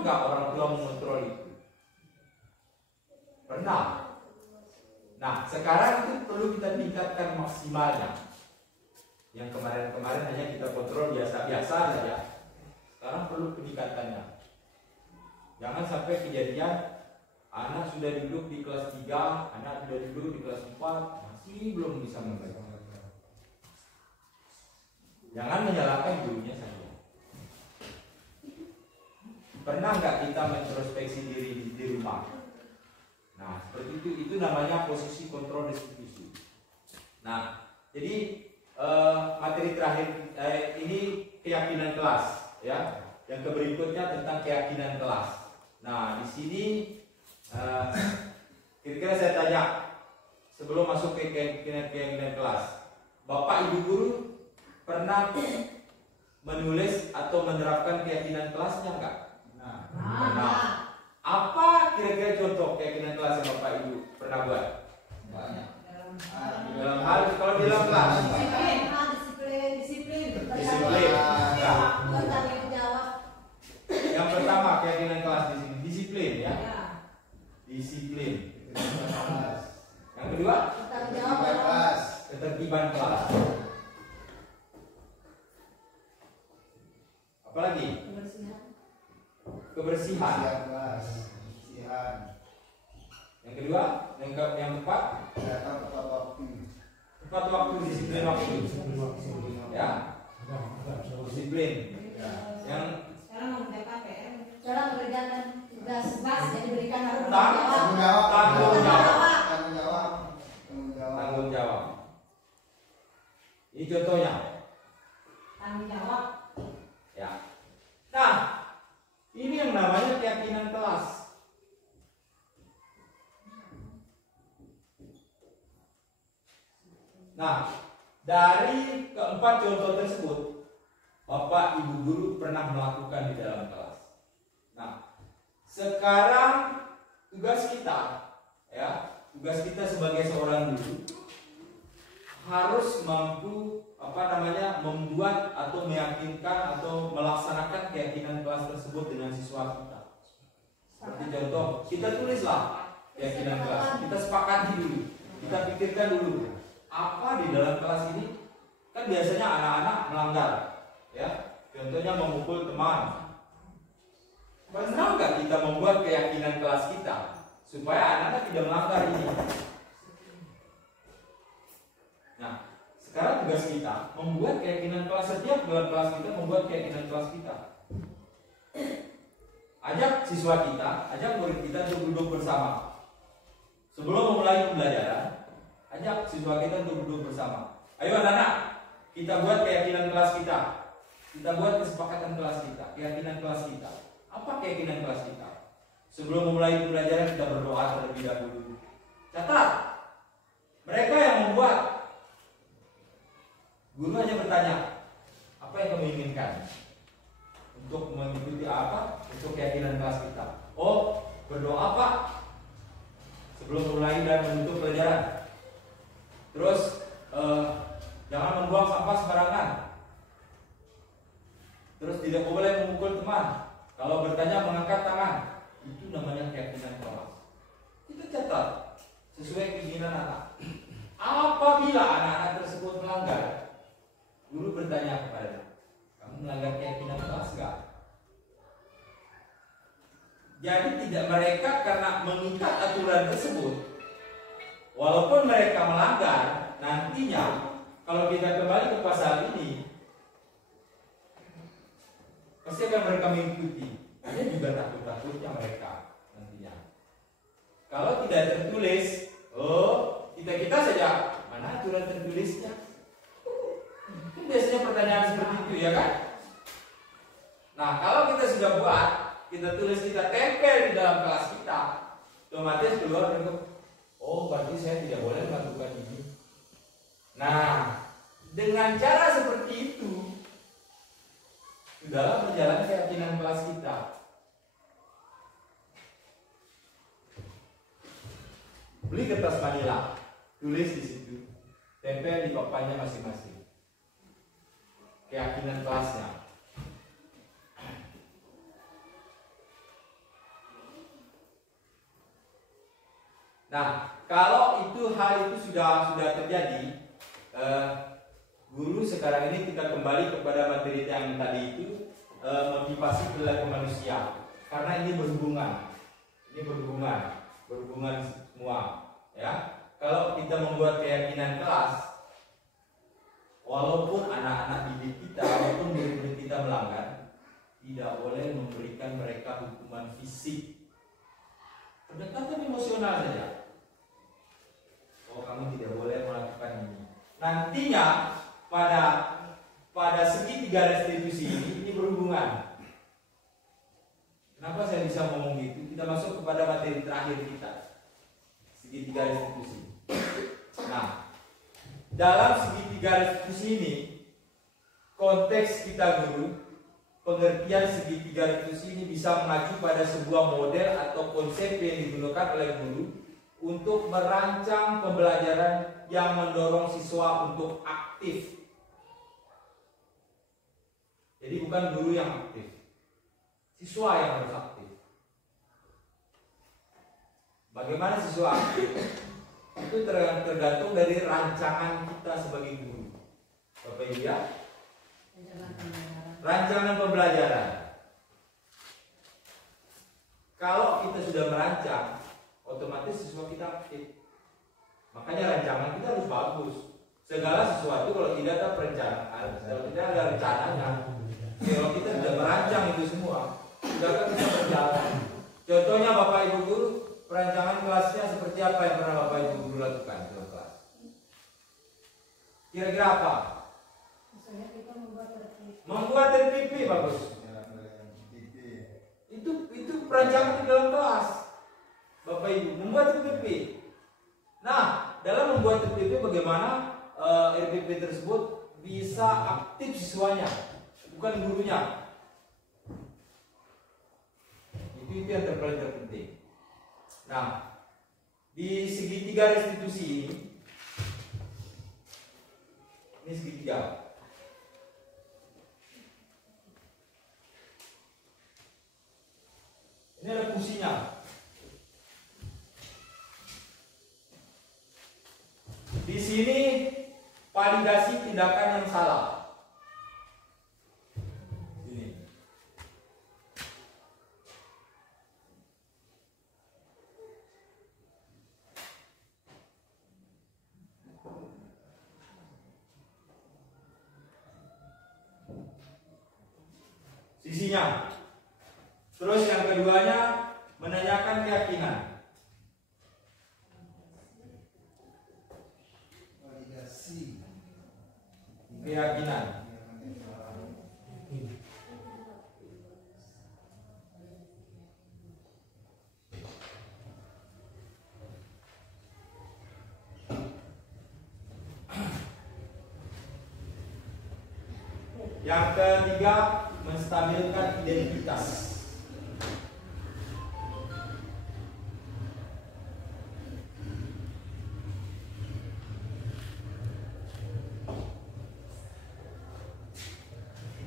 nggak orang tua mengontrol itu? Pernah. Nah, sekarang itu perlu kita tingkatkan maksimalnya. Yang kemarin-kemarin hanya kita kontrol biasa-biasa saja. Sekarang perlu peningkatannya. Jangan sampai kejadian anak sudah duduk di kelas 3, anak sudah duduk di kelas 4, masih belum bisa membaca. Jangan menyalahkan gurunya saja. Pernah nggak kita introspeksi diri di rumah? Nah, seperti itu namanya posisi kontrol restitusi. Nah, jadi materi terakhir ini keyakinan kelas, ya. Yang berikutnya tentang keyakinan kelas. Nah, di sini kira-kira saya tanya sebelum masuk ke keyakinan kelas, Bapak Ibu guru pernah menulis atau menerapkan keyakinan kelasnya enggak? Nah, apa kira-kira contoh keyakinan kelas yang Bapak Ibu pernah buat? Banyak. Dalam hal kalau di dalam kelas, disiplin. Ya. Bertanggung jawab. Yang pertama keyakinan kelas di sini disiplin, ya. Disiplin. Yang kedua, Bertanggung jawab. ketertiban kelas. Apalagi? Kebersihan. Yang kedua, yang keempat, tepat waktu, disiplin waktu. Ya, disiplin. Yang Sekarang mengerjakan tugas yang diberikan harus tanggung jawab. Ini contohnya. Tanggung jawab. Ya. Nah, ini yang namanya keyakinan kelas. Nah, dari keempat contoh tersebut, Bapak Ibu guru pernah melakukan di dalam kelas. Nah, sekarang tugas kita, ya, tugas kita sebagai seorang guru harus mampu membuat atau meyakinkan atau melaksanakan keyakinan kelas tersebut dengan siswa kita. Seperti contoh, kita tulislah keyakinan kelas, kita sepakati dulu, kita pikirkan dulu apa di dalam kelas ini. Kan biasanya anak-anak melanggar, ya, contohnya memukul teman. Pernah nggak kita membuat keyakinan kelas kita supaya anak-anak tidak melanggar ini? Nah, sekarang tugas kita membuat keyakinan kelas. Setiap dalam kelas kita membuat keyakinan kelas kita. Ajak siswa kita, ajak murid kita untuk duduk bersama. Sebelum memulai pembelajaran, ajak siswa kita untuk duduk bersama. Ayo anak-anak, kita buat keyakinan kelas kita. Kita buat kesepakatan kelas kita, keyakinan kelas kita. Apa keyakinan kelas kita? Sebelum memulai pembelajaran kita berdoa terlebih dahulu. Catat. Mereka yang membuat. Guru hanya bertanya, apa yang kamu inginkan? Untuk mengikuti apa? Untuk keyakinan kelas kita. Oh, berdoa Pak sebelum mulai dan menutup pelajaran. Terus jangan membuang sampah sembarangan. Terus tidak boleh memukul teman. Kalau bertanya mengangkat tangan. Itu namanya keyakinan kelas. Kita catat sesuai keinginan anak. Apabila anak-anak tersebut melanggar, guru bertanya kepadanya, kamu melanggar keyakinan kelas enggak? Jadi tidak mereka karena mengikat aturan tersebut, walaupun mereka melanggar, nantinya kalau kita kembali ke pasal ini, pasti akan mereka mengikuti. Ada juga takut-takutnya mereka nantinya. Kalau tidak tertulis, kita saja, mana aturan tertulisnya? Biasanya pertanyaan seperti itu, ya kan? Nah, kalau kita sudah buat, kita tulis, kita tempel di dalam kelas kita, otomatis keluar untuk, oh berarti saya tidak boleh melakukan ini. Nah, dengan cara seperti itu, dalam menjalani keyakinan kelas kita. Beli kertas manila, tulis di situ, tempel di papannya masing-masing. Keyakinan kelasnya. Nah, kalau hal itu sudah terjadi, guru sekarang ini kita kembali kepada materi yang tadi itu, motivasi perilaku manusia, karena ini berhubungan semua, ya. Kalau kita membuat keyakinan kelas, walaupun anak-anak didik kita, walaupun murid-murid kita melanggar, tidak boleh memberikan mereka hukuman fisik. Pendekatan emosional saja. Oh, kamu tidak boleh melakukan ini. Nantinya pada segitiga restitusi ini berhubungan. Kenapa saya bisa ngomong gitu? Kita masuk kepada materi terakhir kita, segitiga restitusi. Nah, dalam segitiga restitusi ini, konteks kita guru, pengertian segitiga restitusi ini bisa mengacu pada sebuah model atau konsep yang digunakan oleh guru untuk merancang pembelajaran yang mendorong siswa untuk aktif. Jadi bukan guru yang aktif, siswa yang harus aktif. Bagaimana siswa aktif? Itu tergantung dari rancangan kita sebagai guru. Bapak Ibu ya? Rancangan pembelajaran. Kalau kita sudah merancang, otomatis siswa kita aktif. Makanya rancangan kita harus bagus. Segala sesuatu kalau tidak ada perencanaan, kalau tidak ada rencananya, kalau kita sudah merancang itu semua, sudah akan bisa berjalan. Contohnya Bapak Ibu guru, perancangan kelasnya seperti apa yang pernah Bapak Ibu guru lakukan dalam kelas? Kira-kira apa? Misalnya kita Membuat TPP bagus. Itu perancangan di dalam kelas. Bapak Ibu membuat TPP. Nah, dalam membuat TPP bagaimana RPP tersebut bisa aktif siswanya, bukan gurunya. Itu yang paling terpenting. Nah, di segitiga restitusi ini segitiga. Ini ada fungsinya. Di sini validasi tindakan yang salah. Ini. Sisinya. Terus yang keduanya menanyakan keyakinan. Keyakinan. Yang ketiga, menstabilkan identitas.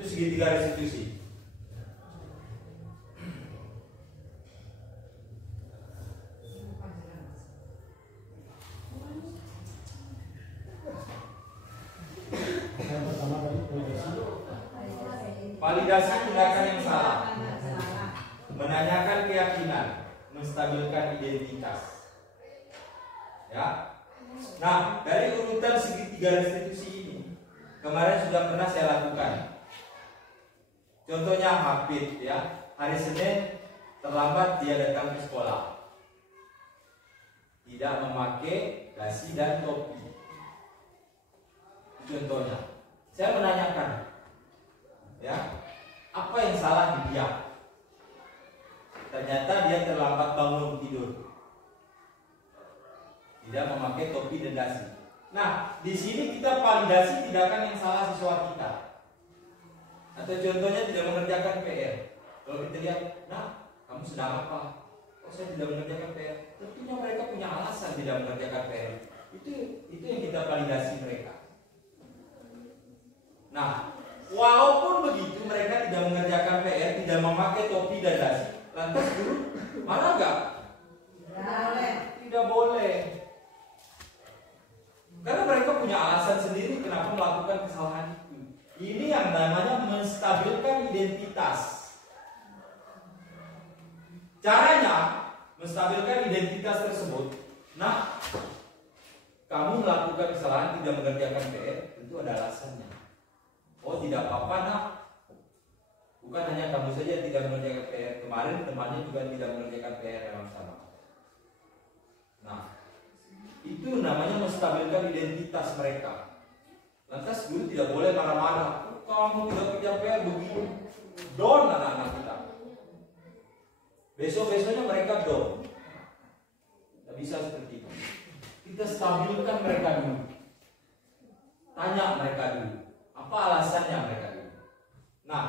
Itu segitiga restitusi. Validasi tindakan yang salah, menanyakan keyakinan, menstabilkan identitas. Ya. Nah, dari urutan segitiga restitusi ini kemarin sudah pernah saya lakukan. Contohnya Hafid, ya, hari Senin terlambat dia datang ke sekolah, tidak memakai dasi dan topi. Contohnya, saya menanyakan, ya, apa yang salah di dia? Ternyata dia terlambat bangun tidur, tidak memakai topi dan dasi. Nah, di sini kita validasi tindakan yang salah siswa kita. Atau contohnya tidak mengerjakan PR. Kalau kita lihat, nah, kamu sedang apa? Oh, saya tidak mengerjakan PR. Tentunya mereka punya alasan tidak mengerjakan PR. Itu yang kita validasi mereka. Nah, walaupun begitu mereka tidak mengerjakan PR, tidak memakai topi dan dasi, lantas guru marah nggak? Tidak boleh. alasan sendiri kenapa melakukan kesalahan itu. Ini yang namanya menstabilkan identitas. Caranya menstabilkan identitas tersebut. Nah, kamu melakukan kesalahan tidak mengerjakan PR, tentu ada alasannya. Oh, tidak apa-apa nak. Bukan hanya kamu saja tidak mengerjakan PR. Kemarin temannya juga tidak mengerjakan PR yang sama. Nah, itu namanya menstabilkan identitas mereka. Lantas guru tidak boleh marah-marah. Kamu tidak kerja PR begini. Down anak-anak kita. Besok-besoknya mereka down. Tidak bisa seperti itu. Kita stabilkan mereka dulu. Tanya mereka dulu. Apa alasannya mereka dulu. Nah,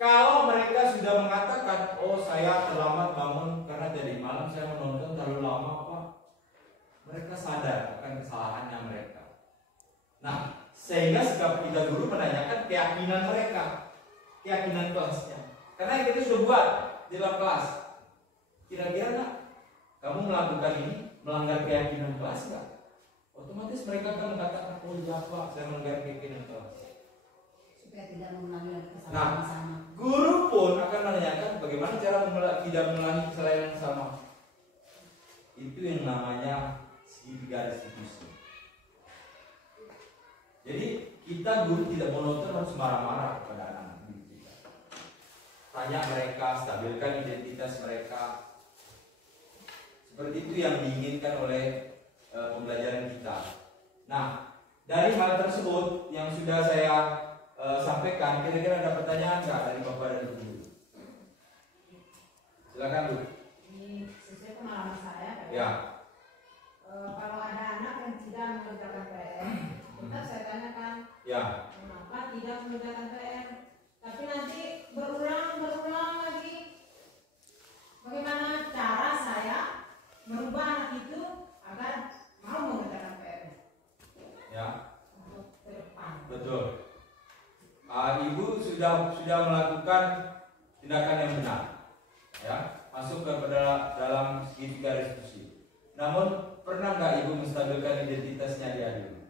kalau mereka sudah mengatakan, oh saya terlambat bangun karena tadi malam saya menonton terlalu lama, Pak. Mereka sadar akan kesalahannya mereka. Nah, sehingga sikap kita guru menanyakan keyakinan mereka, keyakinan kelasnya. Karena kita sudah buat di dalam kelas. Kira-kira nak, kamu melakukan ini melanggar keyakinan kelas nggak? Otomatis mereka akan mengatakan, oh iya Pak, saya melanggar keyakinan kelas. Supaya tidak mengulangi kesalahan Nah, yang sama. Guru pun akan menanyakan bagaimana cara tidak mengulangi kesalahan yang sama. Itu yang namanya segitiga restitusi. Jadi kita guru tidak monoton harus marah-marah kepada anak-anak didik kita. Tanya mereka, stabilkan identitas mereka. Seperti itu yang diinginkan oleh pembelajaran kita. Nah, dari hal tersebut yang sudah saya sampaikan, kira-kira ada pertanyaan nggak dari Bapak dan Ibu? Silakan Bu. Ini sesuai pengalaman saya. Ya. Kalau ada anak yang tidak mengerjakan PR, tetap saya tanyakan, Ya. kenapa tidak mengerjakan PR? Tapi nanti berulang lagi. Bagaimana cara saya merubah anak itu agar mau mengerjakan PR? Ya. Untuk ke depan. Betul. Ibu sudah melakukan tindakan yang benar, ya, masuk ke dalam segitiga restitusi. Namun pernah nggak ibu menstabilkan identitasnya dia dulu?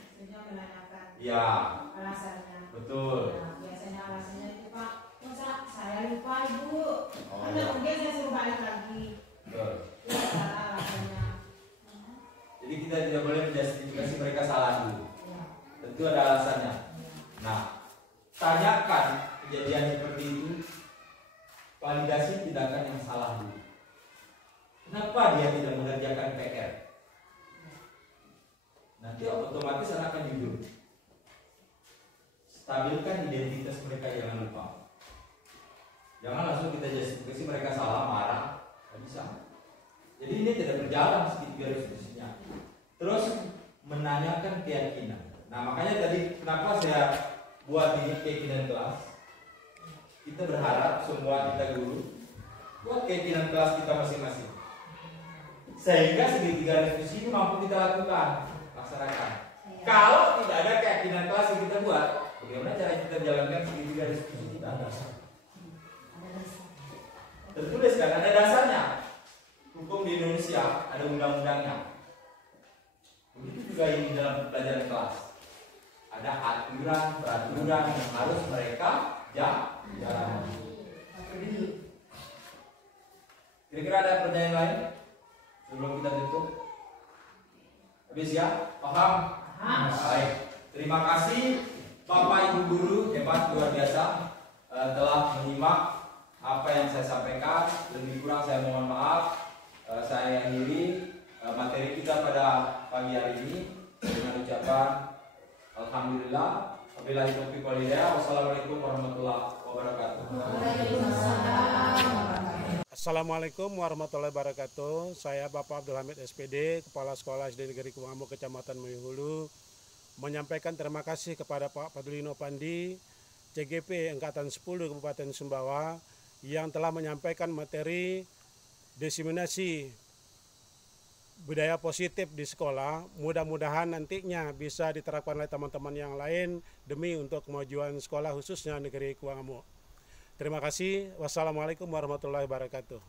Maksudnya menanyakan Ya. alasannya. Betul. Nah, biasanya alasannya itu Pak, masa saya lupa Ibu. Oh, Kan ya. mungkin saya suruh balik lagi. Betul. Itu adalah alasannya. Jadi kita tidak boleh menjustifikasi mereka salah dulu. Ya. Tentu ada alasannya. Nah, tanyakan kejadian seperti itu, validasi tindakan yang salah dulu. Kenapa dia tidak mengerjakan PR? Nanti otomatis anak akan jujur. Stabilkan identitas mereka, jangan lupa. Jangan langsung kita justifikasi mereka salah, marah, nggak bisa. Jadi ini tidak berjalan segitiga restitusinya. Terus menanyakan keyakinan. Nah, makanya tadi kenapa saya buat ini keyakinan kelas. Kita berharap semua kita guru buat keyakinan kelas kita masing-masing. Sehingga segitiga restitusi ini mampu kita laksanakan. Kalau tidak ada keyakinan kelas yang kita buat, bagaimana cara kita jalankan segitiga restitusi kita? Tertulis kan, ada dasarnya. Hukum di Indonesia ada undang-undangnya. Begitu juga ini dalam pelajaran kelas. Ada aturan, peraturan yang harus mereka jalani. Kira-kira ada pertanyaan lain sebelum kita tutup? Habis ya? Paham? Baik. Terima kasih Bapak Ibu guru hebat luar biasa telah menyimak apa yang saya sampaikan. Lebih kurang saya mohon maaf. Saya akhiri materi kita pada pagi hari ini dengan ucapan alhamdulillah. Wabillahi taufiq wal hidayah. Wassalamualaikum warahmatullahi wabarakatuh. Assalamualaikum warahmatullahi wabarakatuh. Saya Bapak Abdul Hamid SPD, Kepala Sekolah SD Negeri Kumangu, Kecamatan Meyuhulu, menyampaikan terima kasih kepada Pak Padulino Pandi, CGP Angkatan 10 Kabupaten Sumbawa, yang telah menyampaikan materi diseminasi budaya positif di sekolah. Mudah-mudahan nantinya bisa diterapkan oleh teman-teman yang lain demi untuk kemajuan sekolah khususnya Negeri Kuangamu. Terima kasih. Wassalamualaikum warahmatullahi wabarakatuh.